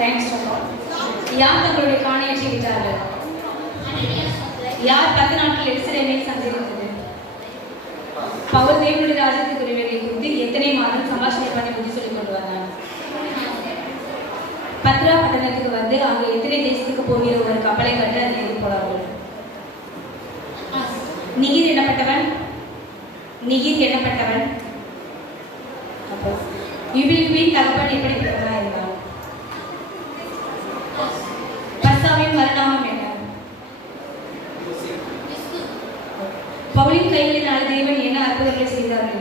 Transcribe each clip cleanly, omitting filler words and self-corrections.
Thanks யார் தங்களுடைய காணியாற்றி விட்டார்கள்? யார் 10 நாட்கள் எருசலேமில் சஞ்சரித்தது? பவுல் தேவனுடைய ராஜ்யத்துக்கு உரிமைகளை குறித்து எத்தனை மாதம் சம்பாஷணை பண்ணி புத்தி சொல்லிக் கொண்டு வந்தார்? பத்ரா பட்டணத்துக்கு வந்து அங்கு எத்தனை தேசத்துக்கு போகிற ஒரு கப்பலை கண்டு அதை எதிர்கொள்ளார்கள்? நிகிர் எனப்பட்டவன் அப்போ யுபிலிபின் தகப்பன் எப்படிப்பட்டவனாக இருந்தான்? பர்சாவின் மறுநாமம் என்ன? பவுலின் கைகளினால் தேவன் என்ன அற்புதங்களை செய்தார்கள்?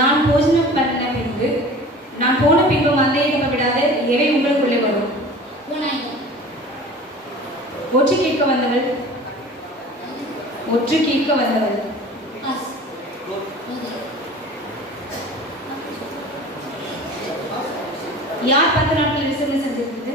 நான் போஜனம் பண்ண பின்பு நான் போன பின்பு மந்தையிடப்ப விடாத எவை உங்களுக்குள்ளே வரும்? ஒற்று கேட்க வந்தவள் யார் 10 நாட்கள் எருசலேமில் சஞ்சரித்தது?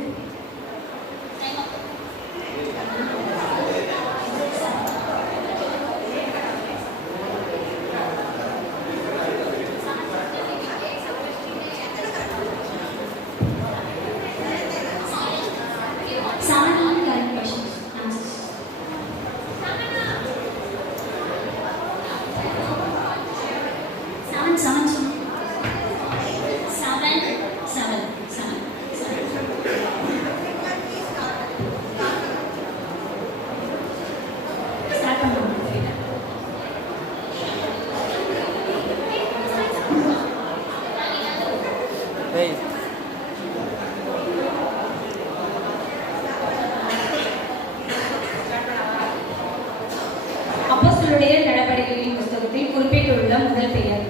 அப்போஸ்தலருடைய நடவடிக்கைகளின் புத்தகத்தில் குறிப்பிட்டுள்ள முதல் பெயர்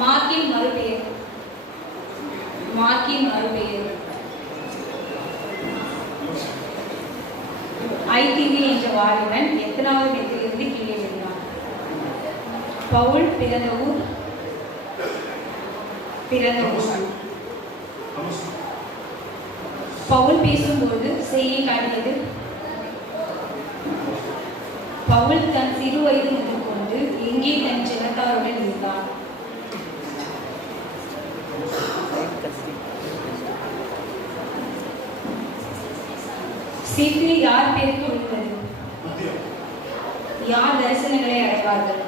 மார்க்கின் மறுபெயர் ஐடிவி என்ற வாலிபன் எத்தனாவது இடத்திலிருந்து கீழே விழுந்தான்? பவுல் பிறந்த ஊர் பவுல் பேசும்போது செய்யை காட்டியது. பவுல் தன் சிறு வயது முதல் கொண்டு எங்கே தன் ஜனத்தாருடன் இருந்தான்? சீட்டு யார் பேருக்கு விழுந்தது? யார் தரிசனங்களை அடைவார்கள்?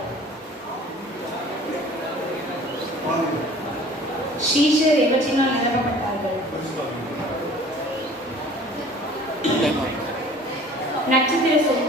ஷீஷர் எவற்றினால் நிரப்பப்பட்டார்கள்? நட்சத்திர சொல்.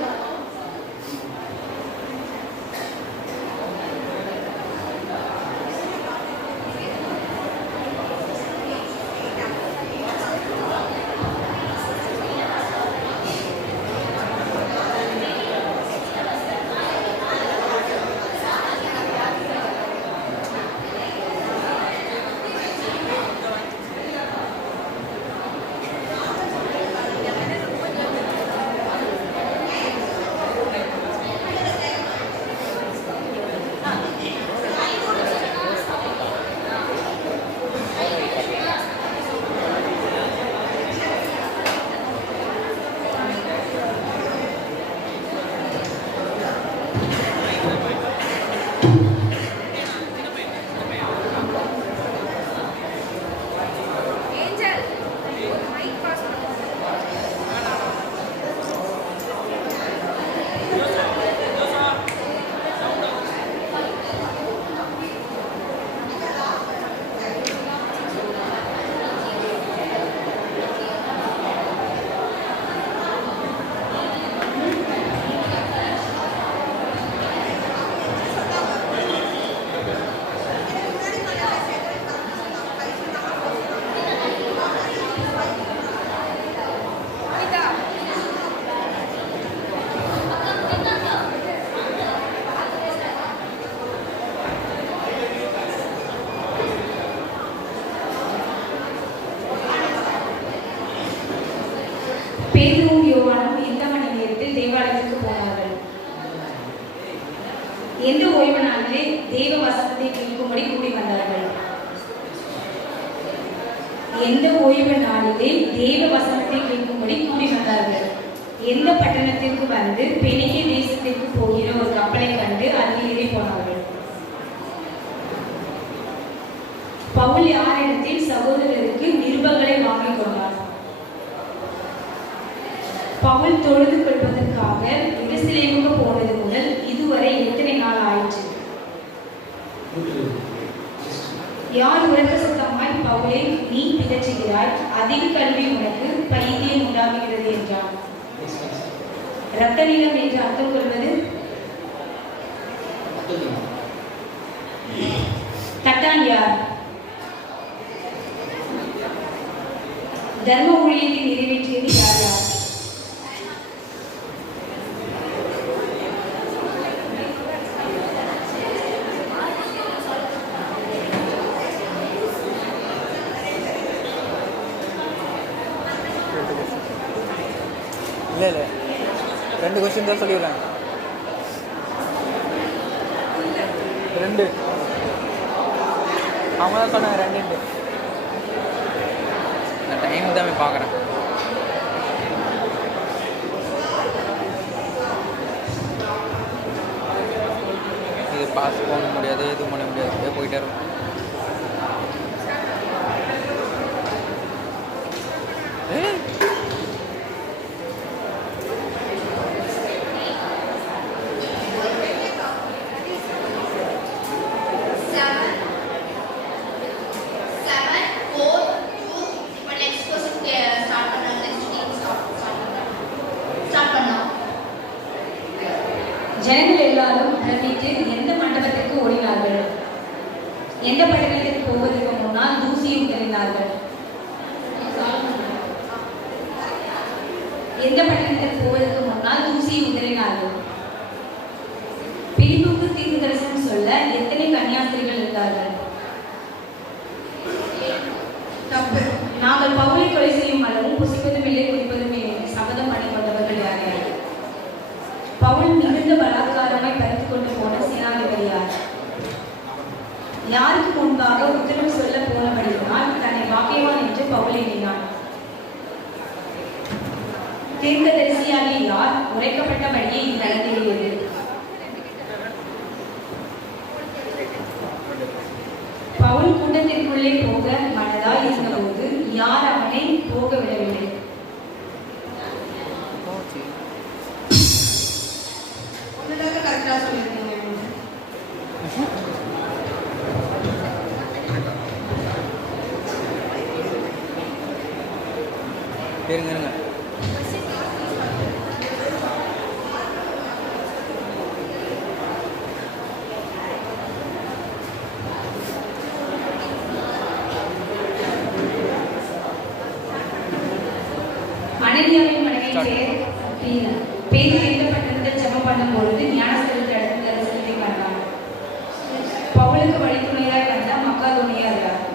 பேதுருவும் யோவானும் எந்த மணி நேரத்தில் தேவாலயத்திற்கு போனார்கள்? எந்த ஓய்வு நாளிலே தேவ வசனத்தை கேட்கும்படி கூடி வந்தார்கள்? எந்த ஓய்வு நாளிலே தேவ வசனத்தை கேட்கும்படி கூடி வந்தார்கள்? எந்த பட்டணத்திற்கு வந்து பெனிக்கே தேசத்திற்கு போகிற ஒரு கப்பலை கண்டு அதில் ஏறி போனார்கள்? பவுல் யாரிடத்தில் சகோதரருக்கு நிருபங்களை வாங்கிக் கொண்டார்? பவுல் தொழுது கொள்வதற்காக எருசலேமுக்கு போனது முதல் இதுவரை எத்தனை நாள் ஆயிற்று? யார் உரத்த சத்தமாய் பவுலை நீ பிதற்றுகிறாய், அதிக கல்வி உனக்கு பைத்தியம் உண்டாகுகிறது என்றார். இரத்த நீளம் என்று அர்த்தம் கொள்வது தட்டான் யார்? தர்ம ஊழியத்தை நிறைவேற்றியது யார் யார்? இல்லை 2 கொஸ்டின் தான் சொல்லிடுறாங்க. 2 அவங்க தான் சொன்னாங்க 2. நான் டைம் தான் போய் பார்க்குறேன். இது பாஸ் பண்ண முடியாது, எதுவும் பண்ண முடியாது, அப்படியே போயிட்டே இருக்கும். ஜனங்கள் எல்லாரும் பிரமித்து எந்த மண்டபத்திற்கு ஓடினார்கள்? எந்த பட்டணத்திற்கு போவதற்கு முன்னால் தூசியும் தெரிந்தார்கள்? எந்த பட்டணத்திற்கு போவதற்கு முன்னால் தூசியை உதறினார்கள்? பிலிப்புக்கு தீர்க்க தரிசனம் சொல்ல எத்தனை கன்னியாஸ்திரிகள் இருந்தார்கள்? தப்பு. நாங்கள் பவுலை கொலை செய்யும் அளவும் புசிப்பதும் இல்லை குடிப்பதும் இல்லை என்று சபதம் பண்ணி கொண்டவர்கள் யார் யார்? பவுல் மிகுந்த பலாத்காரமாய் பறித்துக் கொண்டு போன சேனாதிபதி யார்? யாருக்கு முன்பாக உத்தரவு சொல்ல போனபடியினால் தன்னை பாக்கியவான் என்று பவுல் எண்ணினான்? தீர்க்கதரிசியாகிய யார்? உரைக்கப்பட்டபடியே இது நடந்தேறியது. பவுல் கூட்டத்திற்குள்ளே போக மனதாய் இருந்தபோது யார் அவனை போக விடவில்லை? இருங்க அனனியாவின் மனைவி பேதுரு எந்த பட்டணத்தில் ஜெபம் பண்ணும் பொழுது ஞானஸ்தலத்தில் அடுத்த தரிசனத்தை கண்டான். பவுலுக்கு வழித்துணையாய் வந்த மக்கதோனியர் யார்?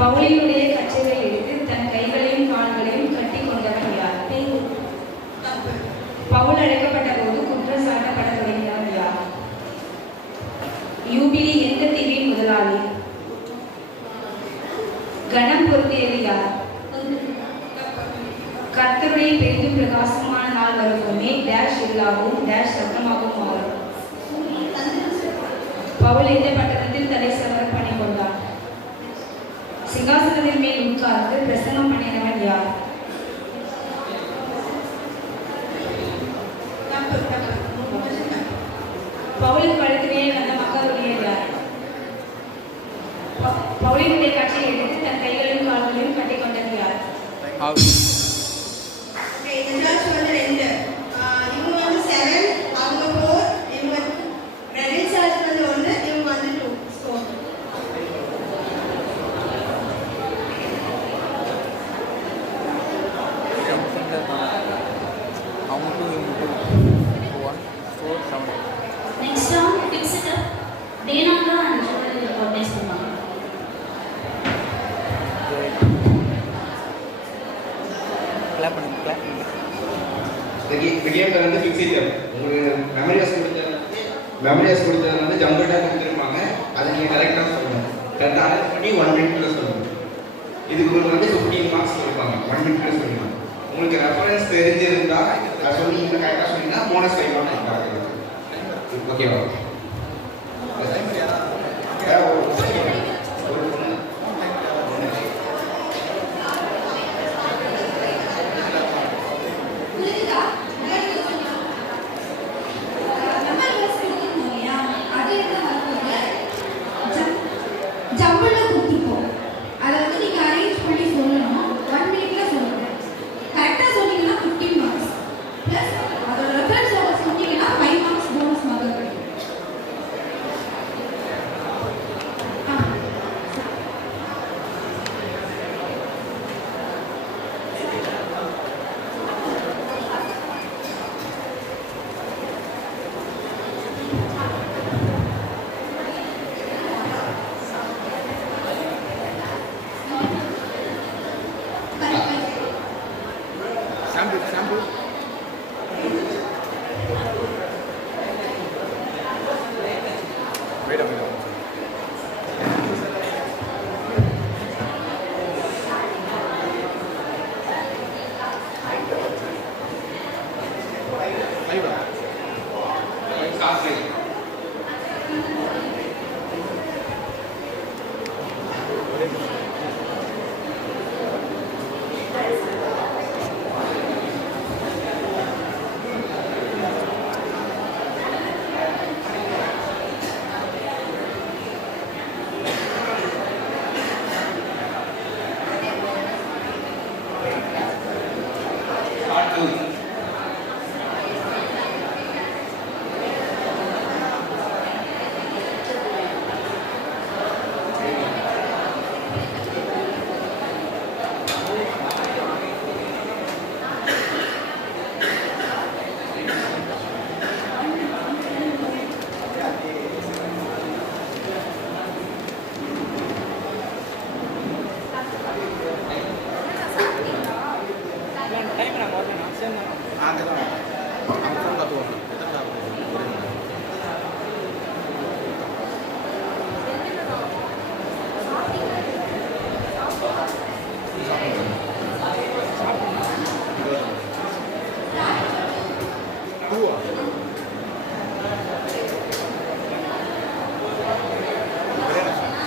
பவுலினுடைய கச்சைகளை எடுத்து தன் கைகளையும் கால்களையும் கட்டி கொண்டவன் யார்? பவுல் அழைக்கப்பட்ட போது குற்றம் சாட்டப்பட தொடங்கினவன் யார்? யூபிலி எந்த தீவின் முதலாளி? கணம் பொருந்தியது யார்? கர்த்தருடைய பெரிதும் பிரகாசமான நாள் வரும் முன்னே டேஷ் இல்லாகவும் டேஷ் சத்தமாகவும் மாறும். பவுல் எந்த பட்டணத்தில் தலை சவர பண்ணி கொண்டார்? சிங்காசனத்தின் மேல் உட்கார்ந்து பிரசங்கம் பண்ணினவன் யார்? பவுலுக்கு வழித்துணையை வந்த மக்களுடைய யார்? பவுலினுடைய கட்சியை எடுத்து தன் கைகளையும் கால்களையும் கட்டி கொண்டது யார்? Next round, fix it up. Denaka and Joel replace the mark. clap பண்ணுங்க clap பண்ணுங்க. இந்த கேம்ல வந்து ஃபிக்ஸ் இட் உங்களுக்கு மெமரிஸ் கொடுத்தது வந்து ஜம்பிள் டாக் கொடுத்துருப்பாங்க. அதை நீங்கள் கரெக்டாக சொல்லணும். கரெக்டாக பண்ணி 1 மினிட்ல சொல்லணும். இதுக்கு உங்களுக்கு வந்து 15 மார்க்ஸ் கொடுப்பாங்க. 1 மினிட்ல சொல்லணும். உங்களுக்கு ரெஃபரன்ஸ் தெரிஞ்சிருந்தா அதை சொன்னீங்கன்னா கரெக்டாக சொன்னீங்கன்னா போனஸ் 5 மார்க்ஸ் ஓகேவா?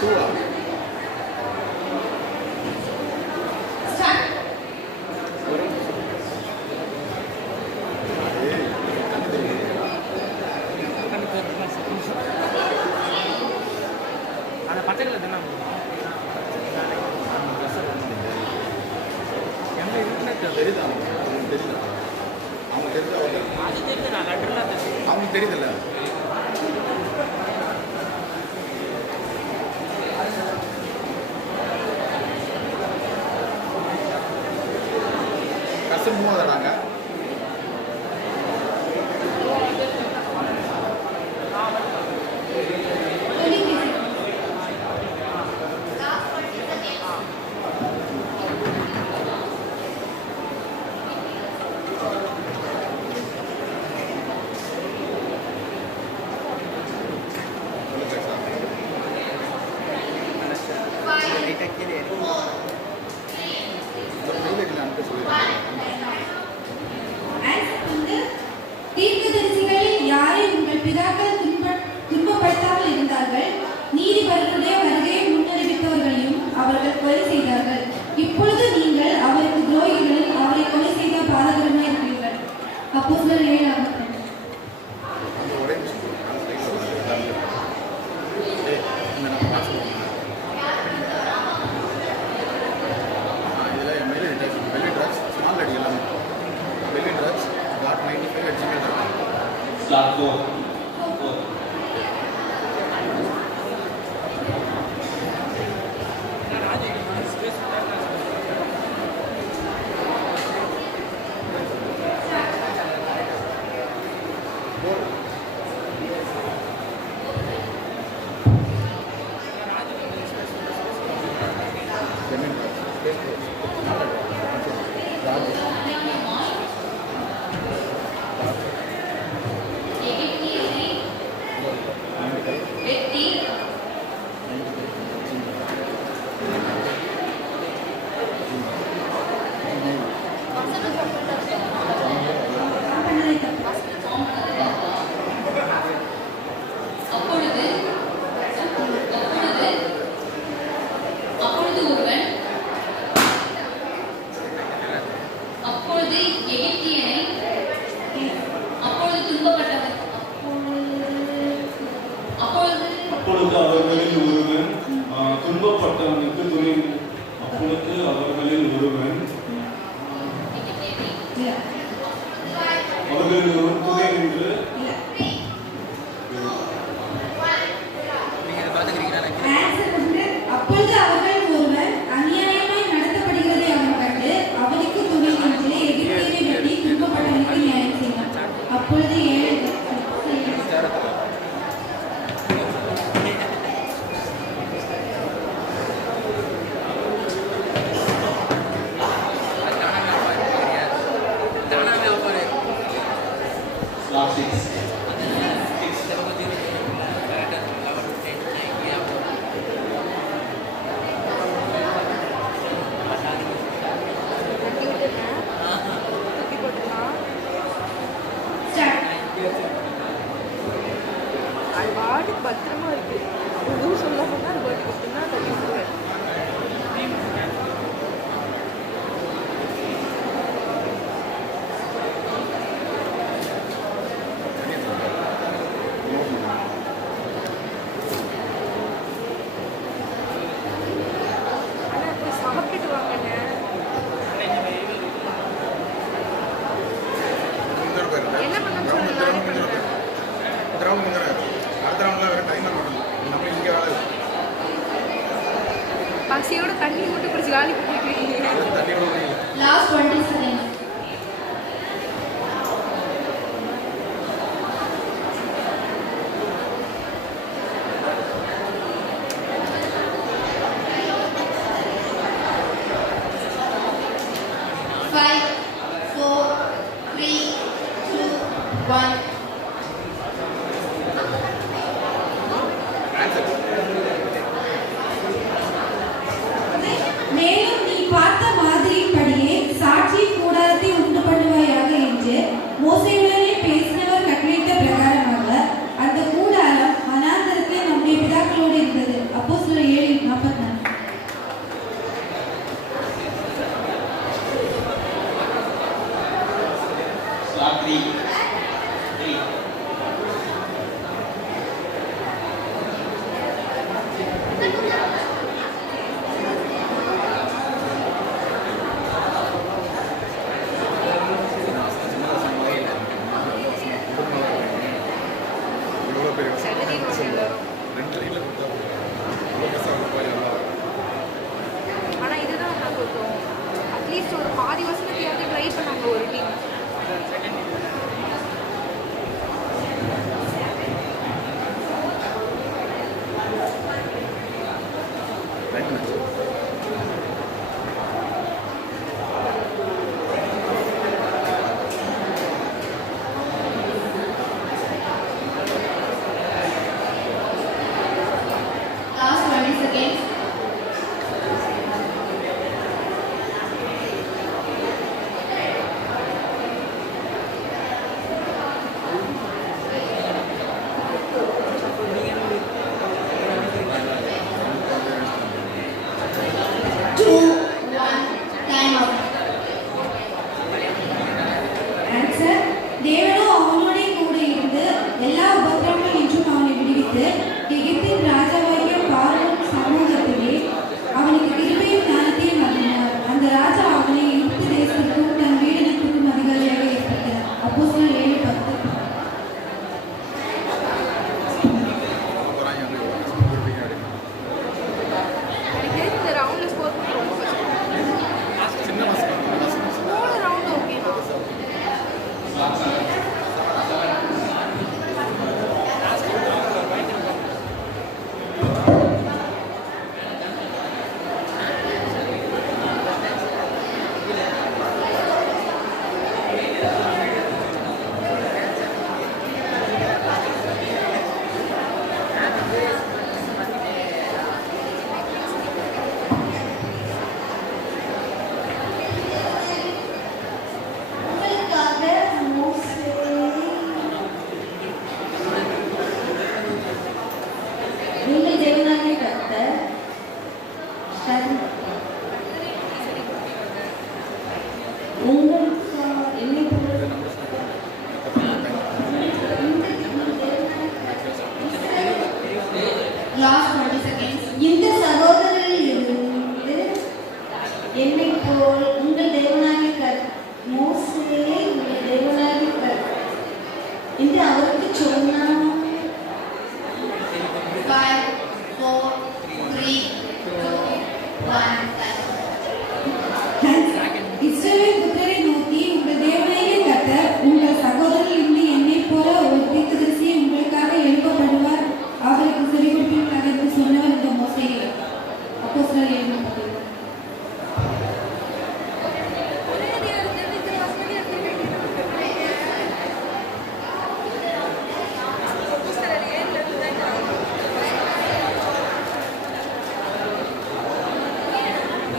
2-ஆ? ஸ்டார்ட். ஏய், கண்ணு தெரியுது. அந்த பச்சை கலர் தானே எந்த இன்டர்நெட் தெரியுதா அவனுக்கு தெரியல. அவங்க தெரிஞ்சா அது தெரியுது நான் லெட்டர்லாம் தெரியும் அவனுக்கு தெரியுதுல்ல. கசு மூவாதாடாங்க. தீர்க்கதரிசிகளில் யாரை உங்கள் பிதாக்கள் துன்பப்படுத்தாமல் இருந்தார்கள், நீதிபதிகளுடைய வருகையை முன்னறிவித்தவர்களையும் அவர்கள் கொலை செய்தார்கள். இப்பொழுது நீங்கள் அவருக்கு துரோகிகள், அவரை கொலை செய்த பாதகரமாய் இருக்கிறீர்கள். அப்போஸ்தலர் 7:42. ஒரே நிமிஷம். இந்த நம்ம வாட்ஸ்அப் இதில் என் மெயில் வெள்ளி ட்ரக்ஸ் ஸ்மால் லெடி எல்லாமே வெள்ளி ட்ரக்ஸ் .95@gmail.com. ஸ்லாட் 4. அப்பொழுது அவர்களில் ஒருவன் துன்பப்பட்டவனுக்கு துணை. அப்பொழுது அவர்களில் ஒருவன் துணை நின்று நீங்கள் இதை பார்த்துக்கிறீங்களா? ஆன்சர் வந்து, அப்பொழுது அவர்கள் ஒருவர் அநியாயமாய் நடத்தப்படுகிறதை அவன் கண்டு அவனுக்கு துணை நின்று எகிப்தியரை வெட்டி துன்பப்பட்டவனுக்கு நியாயம் செய்தான். அப்பொழுது 7 ஸ்லாட் 6. அது பாட்டுக்கு பத்திரமா இருக்கு. எதுவும் சொல்ல போனா அது பாட்டுக்கு பின்னா தள்ளி விட்டுருவேன். ஆனா போய் சாப்பிட்டுட்டு வாங்கண்ணே. என்ன பண்ண சொல்லுங்க? பசியோட தண்ணி மட்டும் குடிச்சு காலி பண்ணிருக்கீங்க. Last 20 seconds. Five, 4, 3, 2, 1. மேலும் நீ பார்த்த மாதிரியின்படியே சாட்சி கூடார லாஸ்ட் 20 செகண்ட்ஸ். இந்த சகோதரரில் இருந்து என்னை போல் உங்கள் தேவனாகிய மோசே உங்கள் தேவனாகிய என்று அவருக்கு சொன்னான். 5 4 3 2 1. இஸ்ரவேல் புத்திரரை நோக்கி உங்கள் தேவனாகிய கர்த்தர் உங்கள் சகோதரரிலிருந்து என்னைப் போல ஒரு தீர்க்கதரிசி உங்களுக்காக எழுப்பப்படுவார், அவருக்கு செவி கொடுப்பீர்களாக என்று சொன்னவர் இந்த மோசே. அப்போஸ்தலர் 7:30.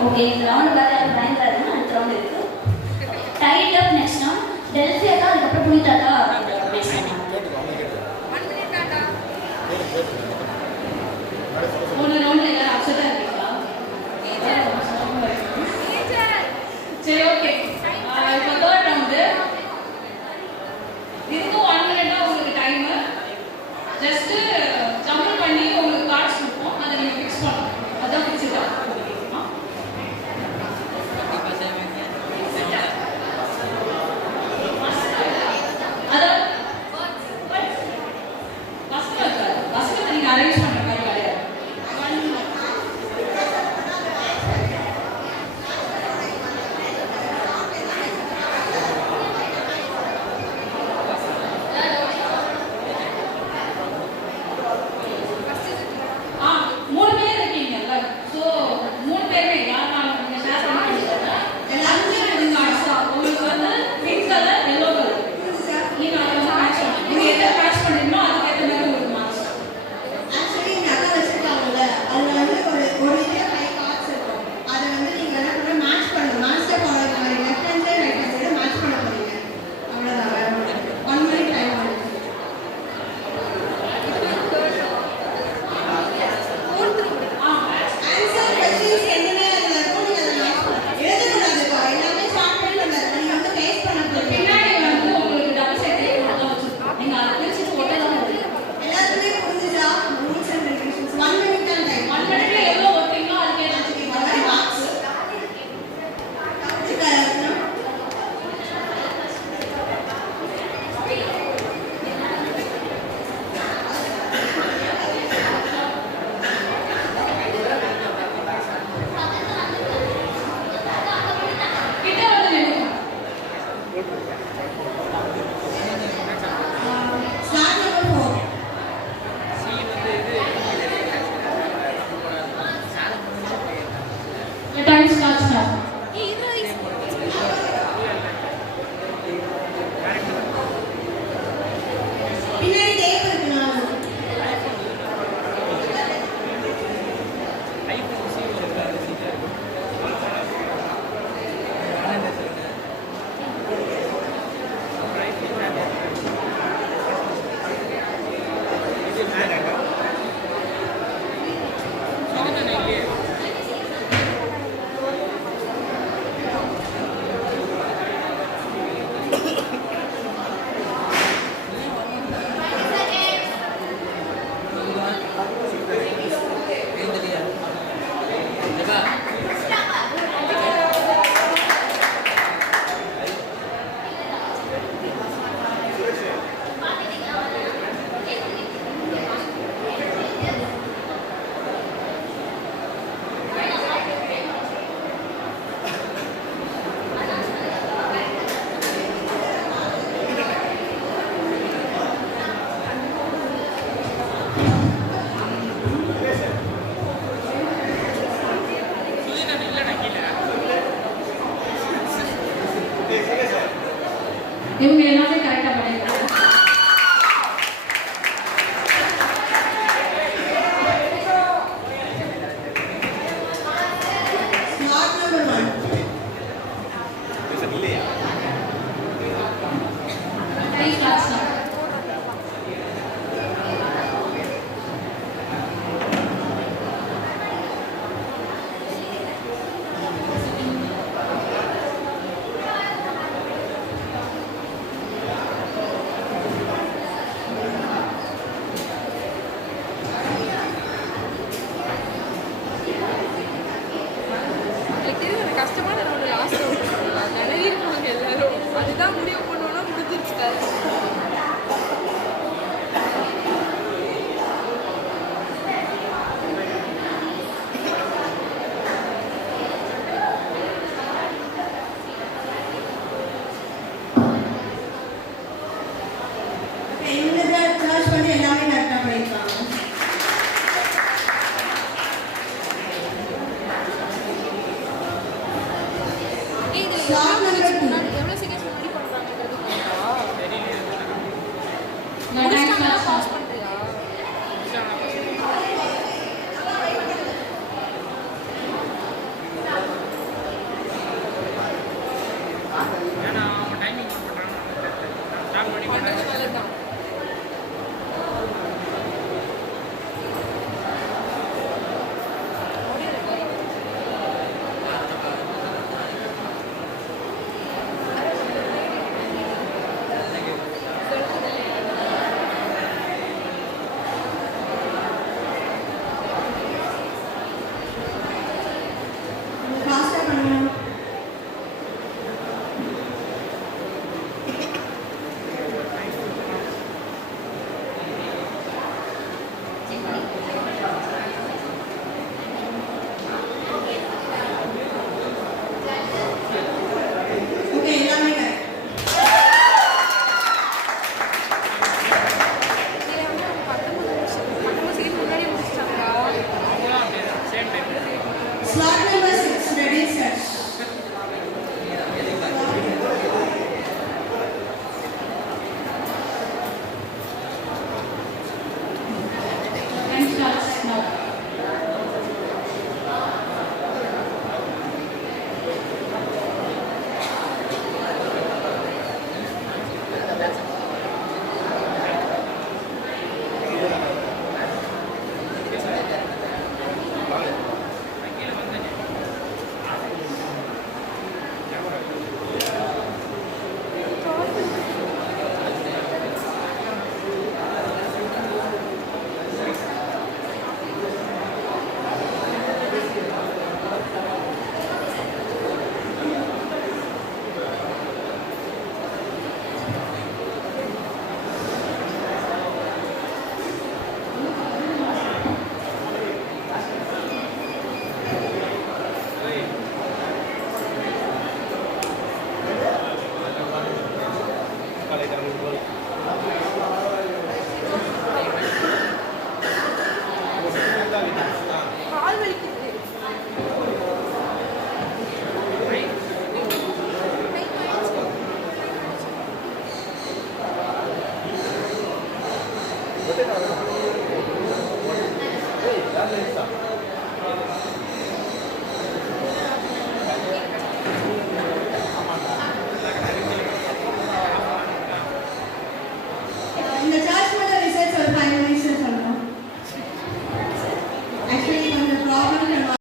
ஓகே, இந்த ரவுண்ட் வேற லைன் வருதுன்னா அடுத்த ரவுண்ட் இருக்கு. Tight up next round. டெல்ஃபியாக்கா அதுக்கப்புறம் புனிதாக்கா நெக்ஸ்ட் ரவுண்ட். மூணு ரவுண்ட்ல எல்லாரும் அப்செட்டா இருக்கீங்களா? சரி, ஓகே. இப்போ தேர்ட் ரவுண்டு. இதுக்கும் 1 minute தான் உங்களுக்கு டைம். ஜஸ்ட் ஜம்பிள் பண்ணி உங்களுக்கு கார்ட்ஸ் கொடுப்போம், அதை நீங்க ஃபிக்ஸ் பண்ணணும். அதான் ஃபிக்ஸ் தான். அதான் ஃபர்ஸ்ட் நீங்க அரேஞ்ச்